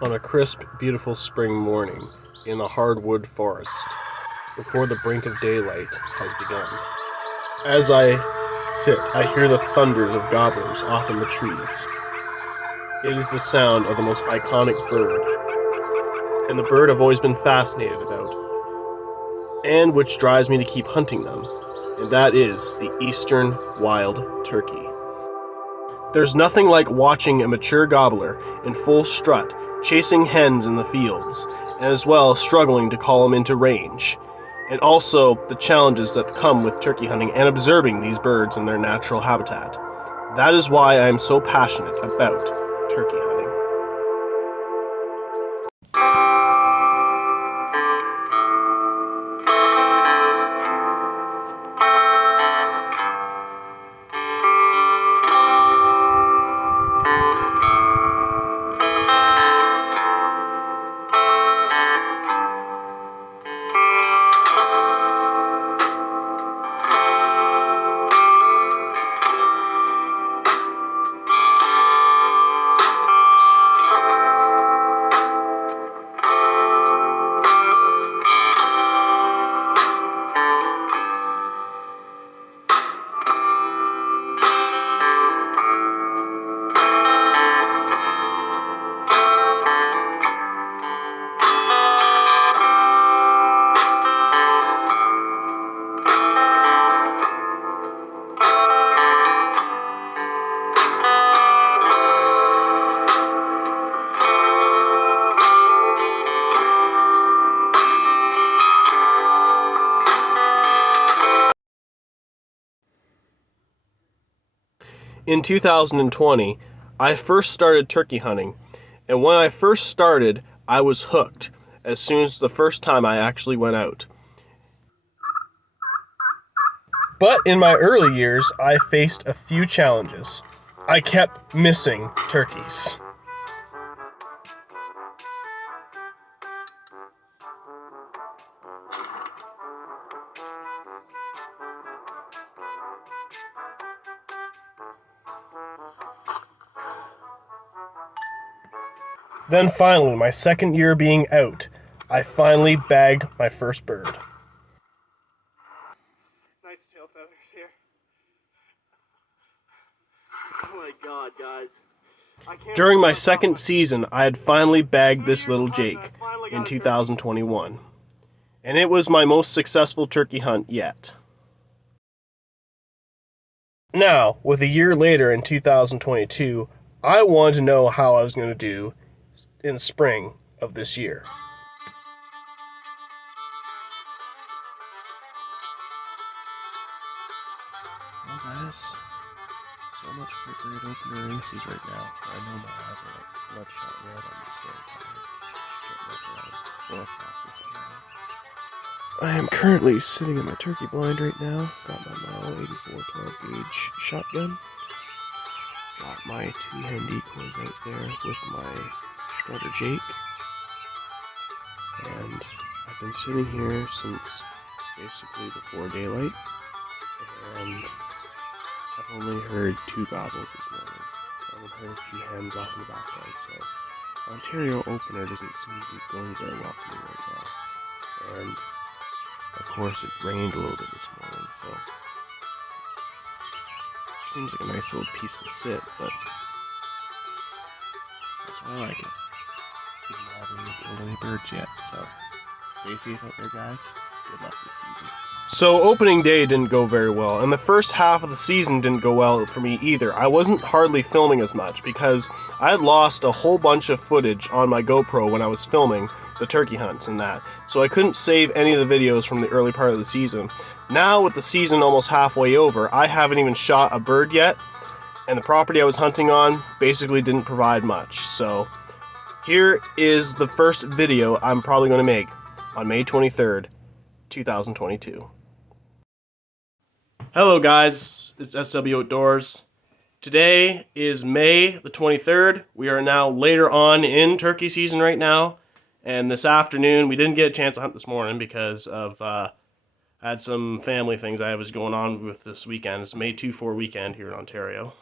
On a crisp, beautiful spring morning in the hardwood forest, before the brink of daylight has begun. As I sit, I hear the thunders of gobblers off in the trees. It is the sound of the most iconic bird, and the bird I've always been fascinated about, and which drives me to keep hunting them, and that is the eastern wild turkey. There's nothing like watching a mature gobbler in full strut chasing hens in the fields, and as well struggling to call them into range, and also the challenges that come with turkey hunting and observing these birds in their natural habitat. That is why I am so passionate about turkey hunting. In 2020, I first started turkey hunting, and when I first started, I was hooked as soon as the first time I actually went out. But in my early years, I faced a few challenges. I kept missing turkeys. Then finally, my second year being out, I finally bagged my first bird. Nice tail feathers here. Oh my god, guys. During my second season, I had finally bagged this little Jake in 2021, and it was my most successful turkey hunt yet. Now, with a year later in 2022, I wanted to know how I was going to do in spring of this year. Well guys, so much for great opener aces right now. I know my eyes are like bloodshot red, I'm just very tired. Getting up around 4 o'clock this morning. I am currently sitting in my turkey blind right now. Got my Model 84 12 gauge shotgun. Got my 2 hen decoys out there with my strutter Jake. And I've been sitting here since basically before daylight. And I've only heard 2 gobbles this morning. I haven't heard a few hens off in the background, so Ontario opener doesn't seem to be going very well for me right now. And of course it rained a little bit this morning, so it seems like a nice little peaceful sit, but that's why I like it. Even though I haven't killed any birds yet, so stay safe out there, guys. Good luck this season. So opening day didn't go very well, and the first half of the season didn't go well for me either. I wasn't hardly filming as much because I had lost a whole bunch of footage on my GoPro when I was filming the turkey hunts and that, so I couldn't save any of the videos from the early part of the season. Now with the season almost halfway over, I haven't even shot a bird yet, and the property I was hunting on basically didn't provide much. So here is the first video I'm probably going to make on May 23rd, 2022. Hello guys, it's SW Outdoors. Today is May the 23rd. We are now later on in turkey season right now. And this afternoon, we didn't get a chance to hunt this morning because of, I had some family things I was going on with this weekend. It's May 2-4 weekend here in Ontario.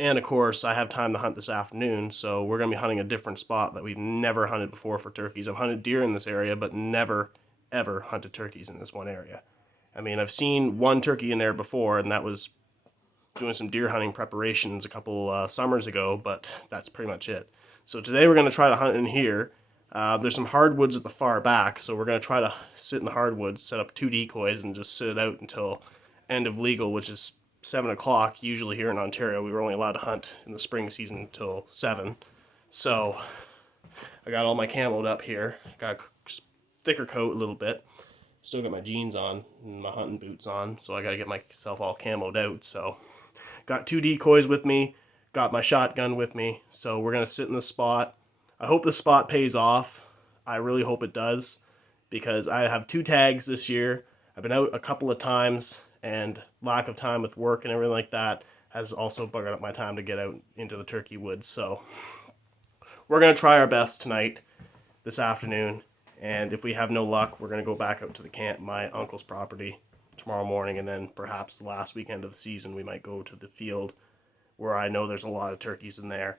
And of course, I have time to hunt this afternoon, so we're going to be hunting a different spot that we've never hunted before for turkeys. I've hunted deer in this area, but never, ever hunted turkeys in this one area. I mean, I've seen one turkey in there before, and that was doing some deer hunting preparations a couple summers ago, but that's pretty much it. So today we're going to try to hunt in here. There's some hardwoods at the far back, so we're going to try to sit in the hardwoods, set up 2 decoys, and just sit it out until end of legal, which is 7 o'clock. Usually here in Ontario, we were only allowed to hunt in the spring season until 7. So I got all my camoed up here. Got a thicker coat a little bit. Still got my jeans on and my hunting boots on, so I got to get myself all camoed out. So got 2 decoys with me, got my shotgun with me, so we're going to sit in this spot. I hope the spot pays off. I really hope it does, because I have 2 tags this year. I've been out a couple of times, and lack of time with work and everything like that has also buggered up my time to get out into the turkey woods. So we're going to try our best tonight, this afternoon, and if we have no luck, we're going to go back out to the camp, my uncle's property, tomorrow morning, and then perhaps the last weekend of the season we might go to the field where I know there's a lot of turkeys in there,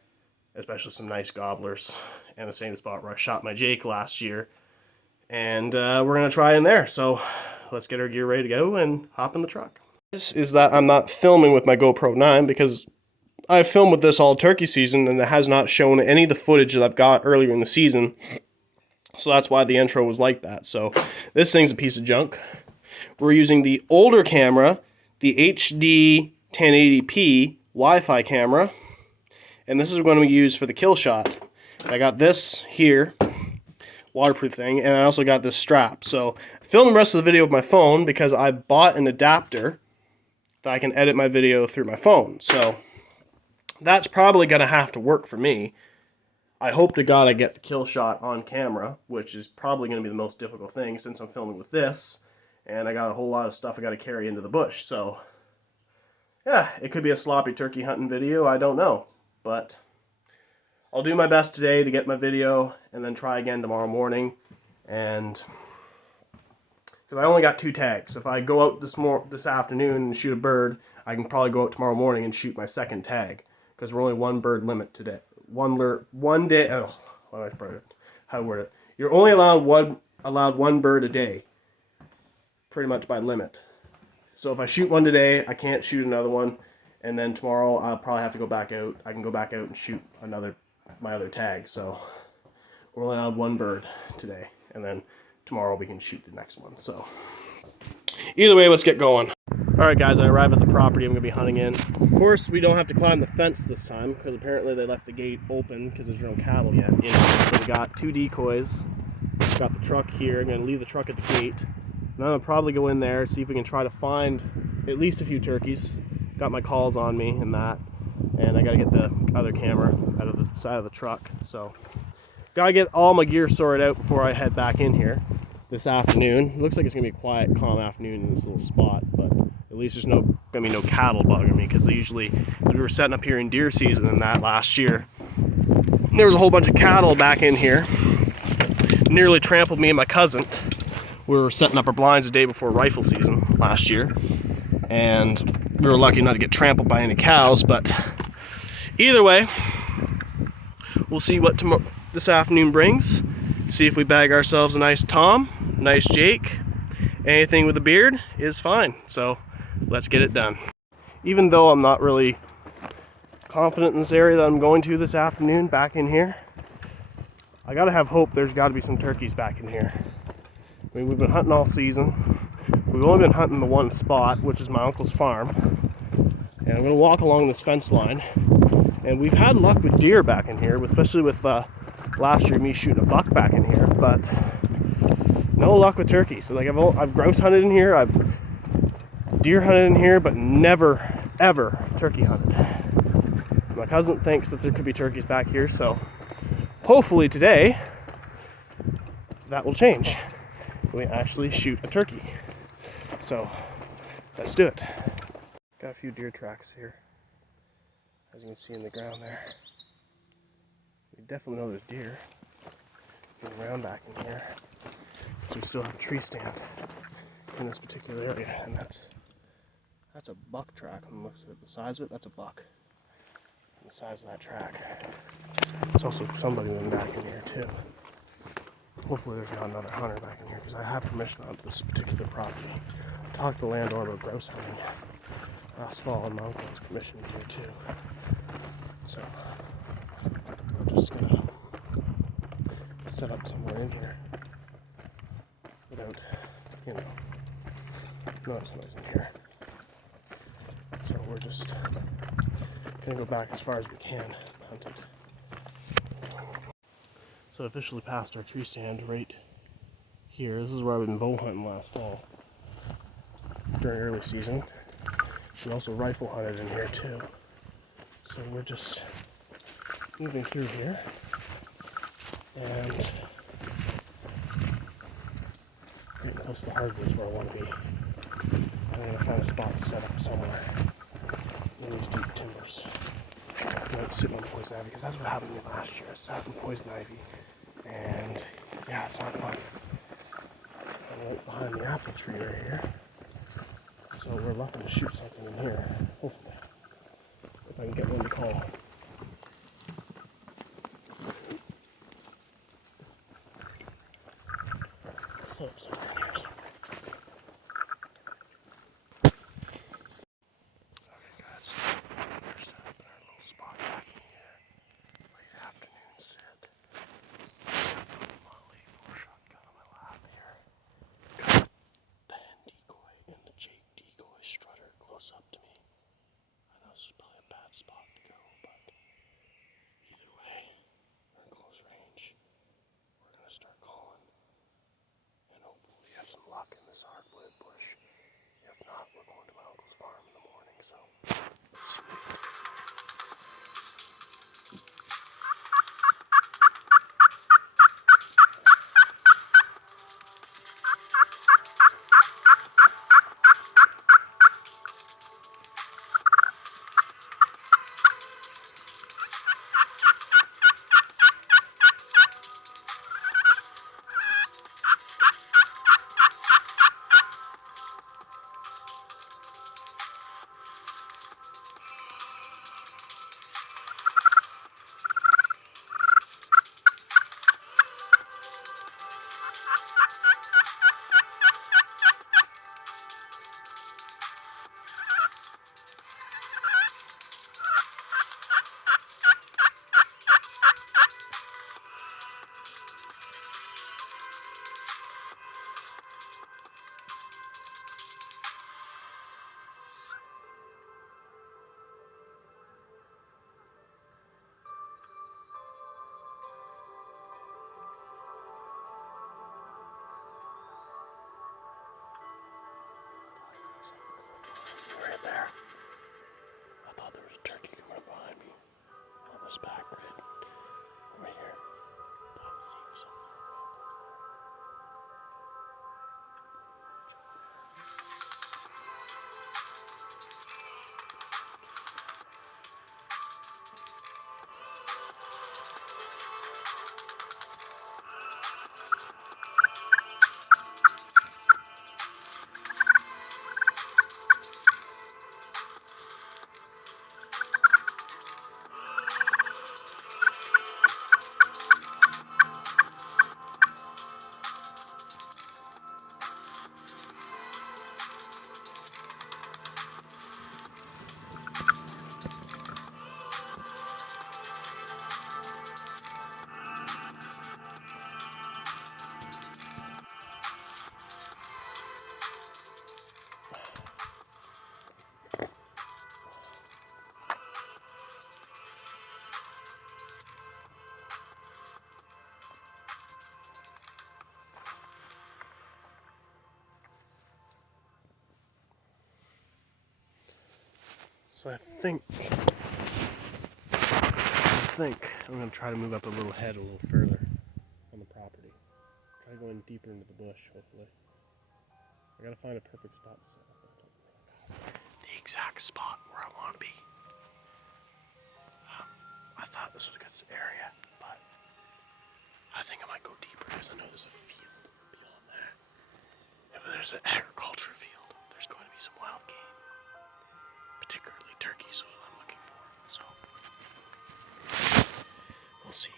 especially some nice gobblers, and the same spot where I shot my Jake last year. And we're going to try in there. So let's get our gear ready to go and hop in the truck. This is that I'm not filming with my GoPro 9 because I filmed with this all turkey season and it has not shown any of the footage that I've got earlier in the season. So that's why the intro was like that. So this thing's a piece of junk. We're using the older camera, the HD 1080p Wi-Fi camera, and this is what I'm going to use for the kill shot. I got this here, waterproof thing, and I also got this strap. So I filmed the rest of the video with my phone because I bought an adapter that I can edit my video through my phone. So that's probably going to have to work for me. I hope to God I get the kill shot on camera, which is probably going to be the most difficult thing since I'm filming with this, and I got a whole lot of stuff I got to carry into the bush. So yeah, it could be a sloppy turkey hunting video, I don't know, but I'll do my best today to get my video and then try again tomorrow morning. And because I only got 2 tags, if I go out this afternoon and shoot a bird, I can probably go out tomorrow morning and shoot my 2nd tag, because we're only 1 bird limit today. One day. Oh, how to word it? You're only allowed one bird a day, pretty much by limit. So if I shoot one today, I can't shoot another one, and then tomorrow I'll probably have to go back out. I can go back out and shoot my other tag. So we're only allowed 1 bird today, and then tomorrow we can shoot the next one. So either way, let's get going. Alright guys, I arrived at the property I'm going to be hunting in. Of course, we don't have to climb the fence this time, because apparently they left the gate open because there's no cattle yet. So we got 2 decoys, got the truck here. I'm going to leave the truck at the gate. And I'm going to probably go in there, see if we can try to find at least a few turkeys. Got my calls on me and that. And I got to get the other camera out of the side of the truck. So, got to get all my gear sorted out before I head back in here this afternoon. It looks like it's going to be a quiet, calm afternoon in this little spot, but at least there's going to be no cattle bugging me, because usually we were setting up here in deer season and that last year, there was a whole bunch of cattle back in here. Nearly trampled me and my cousin. We were setting up our blinds the day before rifle season last year, and we were lucky not to get trampled by any cows. But either way, we'll see what this afternoon brings. See if we bag ourselves a nice Tom, nice Jake. Anything with a beard is fine, so let's get it done. Even though I'm not really confident in this area that I'm going to this afternoon back in here, I gotta have hope there's gotta be some turkeys back in here. I mean, we've been hunting all season. We've only been hunting the one spot, which is my uncle's farm. And I'm gonna walk along this fence line. And we've had luck with deer back in here, especially with last year me shooting a buck back in here, but no luck with turkey. So like I've grouse hunted in here, I've deer hunted in here, but never ever turkey hunted. My cousin thinks that there could be turkeys back here, so hopefully today that will change. We actually shoot a turkey. So let's do it. Got a few deer tracks here, as you can see in the ground there. We definitely know there's deer moving around back in here. We still have a tree stand in this particular area, and that's a buck track. When it looks at the size of it, that's a buck. the size of that track. There's also somebody been back in here too. Hopefully there's not another hunter back in here because I have permission on this particular property. I talked to the landowner about grouse hunting last fall and my uncle has permission to do it too. So I'm just gonna set up somewhere in here without, knowing somebody's in here. So we're just gonna go back as far as we can and hunt it. So I officially passed our tree stand right here. This is where I've been bow hunting last fall during early season. We also rifle hunted in here too. So we're just moving through here and getting close to the hardwoods where I want to be. I'm going to find a spot to set up somewhere in these deep timbers. I might sit on poison ivy because that's what happened to me last year. I sat in poison ivy and yeah, it's not fun. I'm right behind the apple tree right here. So we're looking to shoot something in here, hopefully. If I can get one to call. Set up somewhere in here somewhere. Okay guys, we're set up in our little spot back in here. Late afternoon sit. Molly 4-shotgun on my lap here. Got the hen decoy and the jade decoy strutter close up to me. I know this is probably a bad spot to go, but either way, we're in close range. We're gonna start calling, and hopefully we have some luck in this hardwood bush. If not, we're going to my uncle's farm in the morning, so let's see. Right there. I thought there was a turkey coming up behind me on this back ridge. Right here. Thought I was seeing something ramble So I think I'm going to try to move up a little head a little further on the property. Try going deeper into the bush, hopefully. I got to find a perfect spot to set up. The exact spot where I want to be. I thought this was a good area, but I think I might go deeper because I know there's a field beyond there. If there's an agriculture field, there's going to be some wild game. Particularly turkeys is what I'm looking for. So We'll see.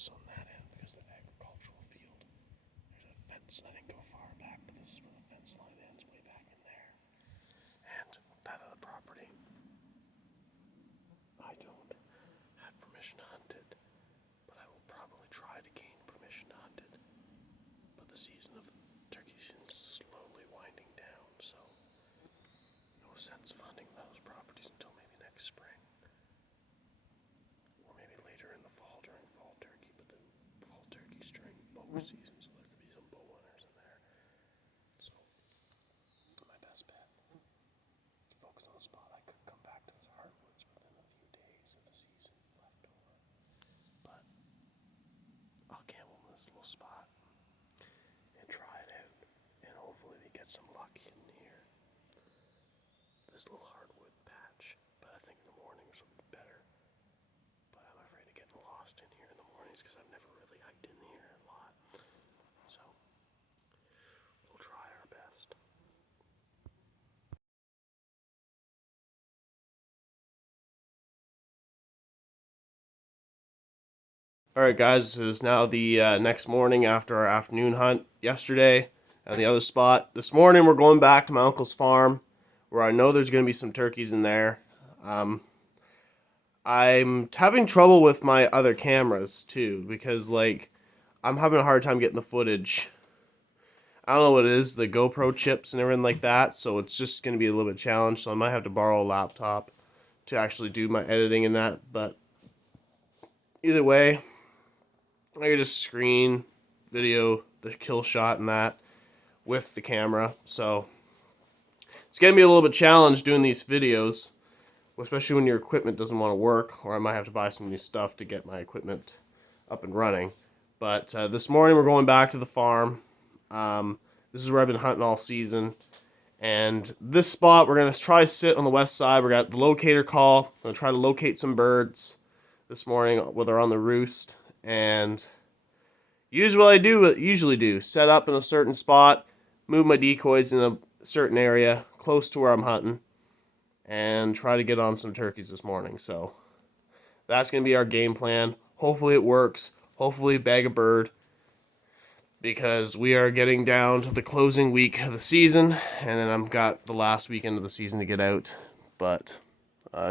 On that end because the agricultural field, there's a fence. I didn't go far back, but this is where the fence line ends, way back in there. And that other property, I don't have permission to hunt it, but I will probably try to gain permission to hunt it. But the season of turkey season is slowly winding down, so no sense of hunting those properties until maybe next spring. Or maybe later in the fall during fall turkey, but the fall turkey's during bow season, so there could be some bow hunters in there. So, my best bet is to focus on the spot. I could come back to the hardwoods within a few days of the season left over. But I'll gamble in this little spot and try it out, and hopefully we get some luck in here. This little hardwood patch, but I think the mornings will be better. But I'm afraid of getting lost in here in the mornings because I've never really hiked in here a lot. So, we'll try our best. Alright guys, it is now the next morning after our afternoon hunt yesterday at the other spot. This morning we're going back to my uncle's farm where I know there's going to be some turkeys in there. I'm having trouble with my other cameras too because like I'm having a hard time getting the footage. I don't know what it is, the GoPro chips and everything like that, so it's just going to be a little bit challenged, so I might have to borrow a laptop to actually do my editing and that, but either way, I could just screen video the kill shot and that with the camera, so it's going to be a little bit challenged doing these videos, especially when your equipment doesn't want to work, or I might have to buy some new stuff to get my equipment up and running. But this morning we're going back to the farm. This is where I've been hunting all season. And this spot, we're going to try to sit on the west side. We got the locator call. I'm going to try to locate some birds this morning while they're on the roost. And usually what I usually do, set up in a certain spot, move my decoys in a certain area close to where I'm hunting, and try to get on some turkeys this morning. So that's going to be our game plan. Hopefully it works. Hopefully bag a bird, because we are getting down to the closing week of the season, and then I've got the last weekend of the season to get out. But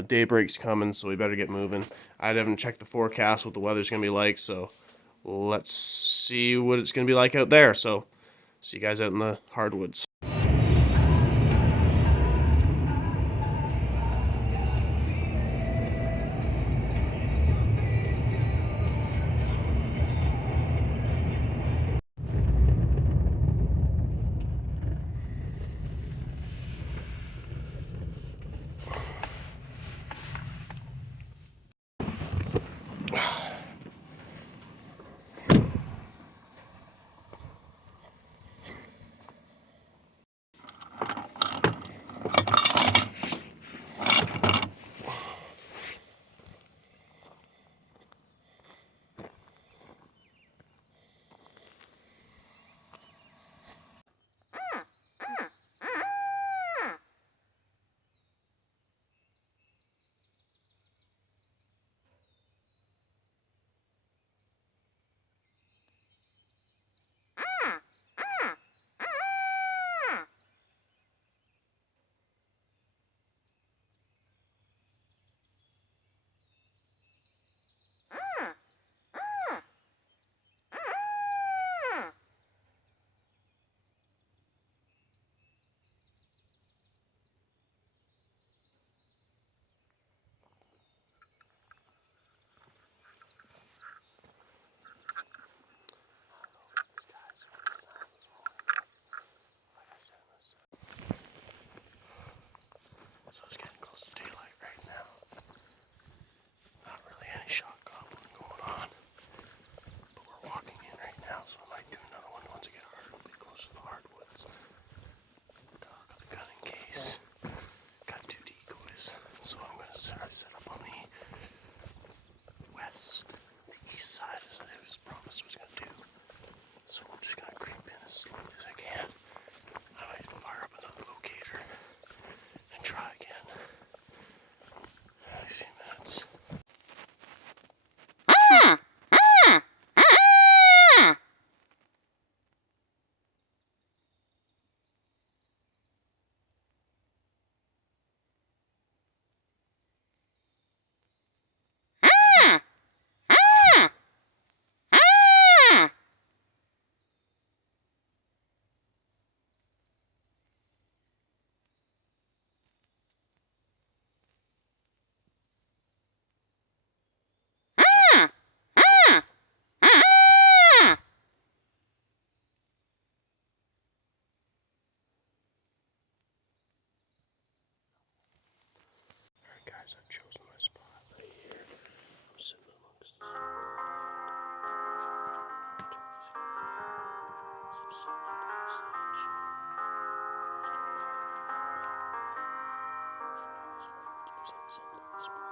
daybreak's coming, so we better get moving. I haven't checked the forecast, what the weather's going to be like, so let's see what it's going to be like out there. So see you guys out in the hardwoods. guys set up on the east side, as I was promised I was going to do. So we're just going to creep in as slowly as I can. I might fire up another locator and try again. A few minutes. Alright guys, I've chosen my spot right here. I'm sitting amongst the some sun on both sides. Present something this morning.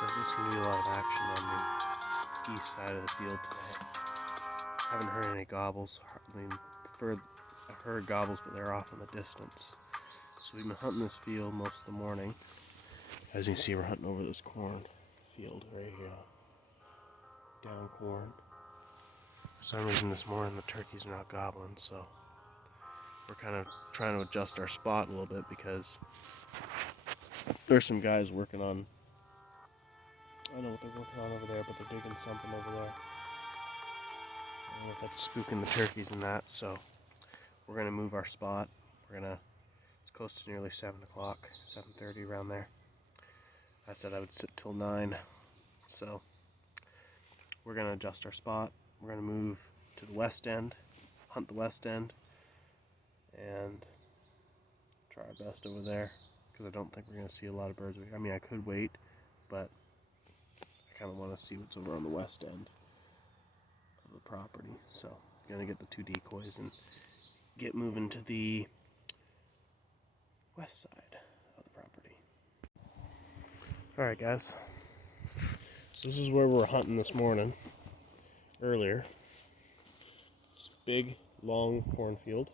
Doesn't seem to be a lot of action on the east side of the field today. Haven't heard any gobbles. I mean, I've heard gobbles, but they're off in the distance. So we've been hunting this field most of the morning. As you can see, we're hunting over this corn field right here. Down corn. For some reason this morning the turkeys are not gobbling, so we're kind of trying to adjust our spot a little bit because there's some guys working on, I don't know what they're working on over there, but they're digging something over there. I don't know if that's spooking the turkeys and that, so we're going to move our spot. It's close to nearly 7 o'clock, 7:30 around there. I said I would sit till 9, so we're going to adjust our spot. We're going to move to the west end, hunt the west end, and try our best over there, because I don't think we're going to see a lot of birds. I mean, I could wait, but I kind of want to see what's over on the west end of the property. So I'm going to get the 2 decoys and get moving to the west side of the property. Alright guys, so this is where we were hunting this morning, earlier. This big, long cornfield.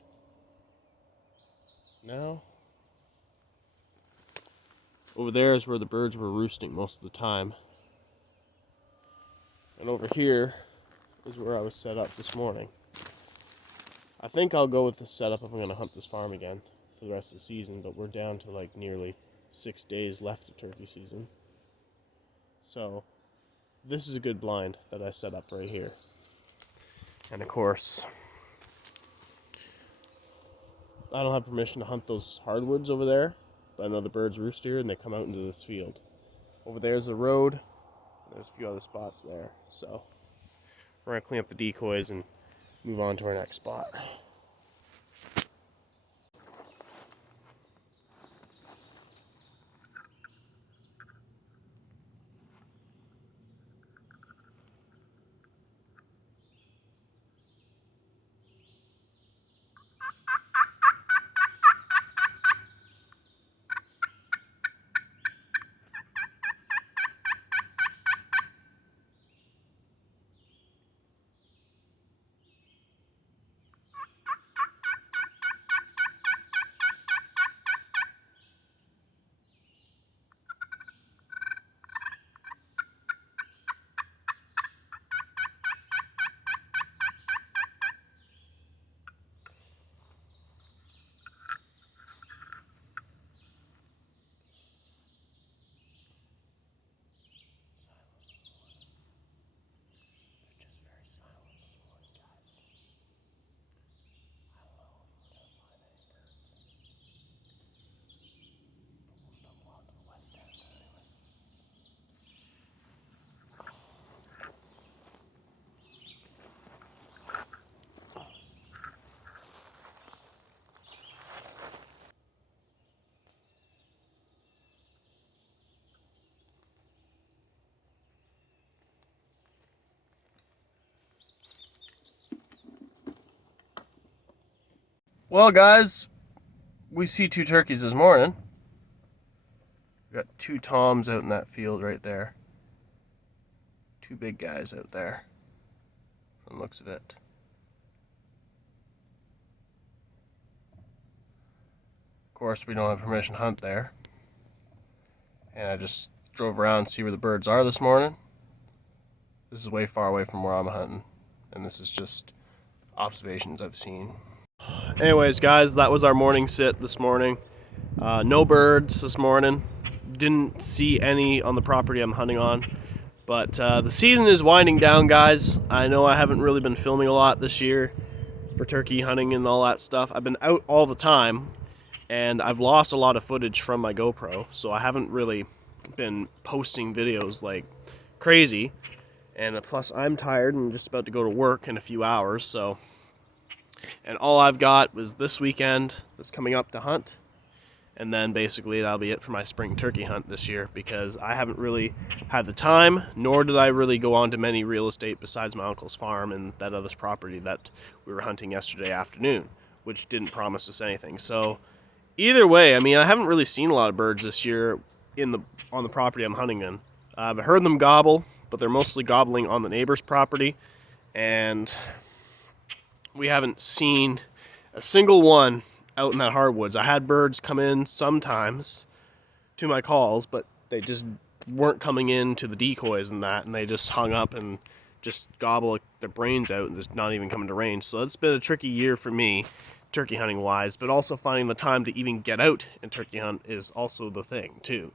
Now, Over there is where the birds were roosting most of the time. And over here is where I was set up this morning. I think I'll go with this setup if I'm going to hunt this farm again for the rest of the season, but we're down to like nearly 6 days left of turkey season. So this is a good blind that I set up right here. And of course, I don't have permission to hunt those hardwoods over there, but I know the birds roost here and they come out into this field. Over there's the road. There's a few other spots there. So we're going to clean up the decoys and move on to our next spot. Well, guys, we see 2 turkeys this morning. We got 2 toms out in that field right there. 2 big guys out there, from the looks of it. Of course, we don't have permission to hunt there. And I just drove around to see where the birds are this morning. This is way far away from where I'm hunting, and this is just observations I've seen. Anyways, guys, that was our morning sit this morning. No birds this morning. Didn't see any on the property I'm hunting on. But the season is winding down, guys. I know I haven't really been filming a lot this year for turkey hunting and all that stuff. I've been out all the time, and I've lost a lot of footage from my GoPro, so I haven't really been posting videos like crazy. And plus, I'm tired and just about to go to work in a few hours, so... And all I've got was this weekend that's coming up to hunt. And then basically that'll be it for my spring turkey hunt this year, because I haven't really had the time, nor did I really go on to many real estate besides my uncle's farm and that other property that we were hunting yesterday afternoon, which didn't promise us anything. So either way, I mean, I haven't really seen a lot of birds this year on the property I'm hunting in. I've heard them gobble, but they're mostly gobbling on the neighbor's property, and we haven't seen a single one out in that hardwoods. I had birds come in sometimes to my calls, but they just weren't coming in to the decoys and that, and they just hung up and just gobble their brains out and just not even coming to range. So it's been a tricky year for me, turkey hunting wise, but also finding the time to even get out and turkey hunt is also the thing too.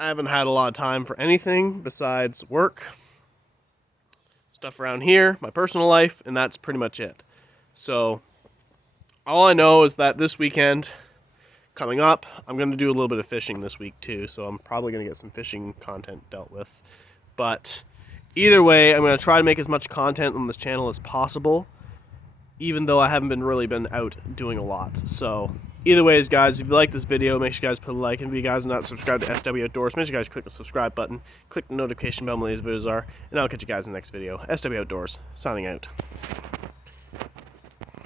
I haven't had a lot of time for anything besides work, stuff around here, my personal life, and that's pretty much it. So all I know is that this weekend coming up, I'm going to do a little bit of fishing this week too, so I'm probably going to get some fishing content dealt with. But either way, I'm going to try to make as much content on this channel as possible, even though I haven't really been out doing a lot. So either ways, guys, if you like this video, make sure you guys put a like, and if you guys are not subscribed to SW Outdoors, make sure you guys click the subscribe button, click the notification bell when these videos are, and I'll catch you guys in the next video. SW Outdoors, signing out.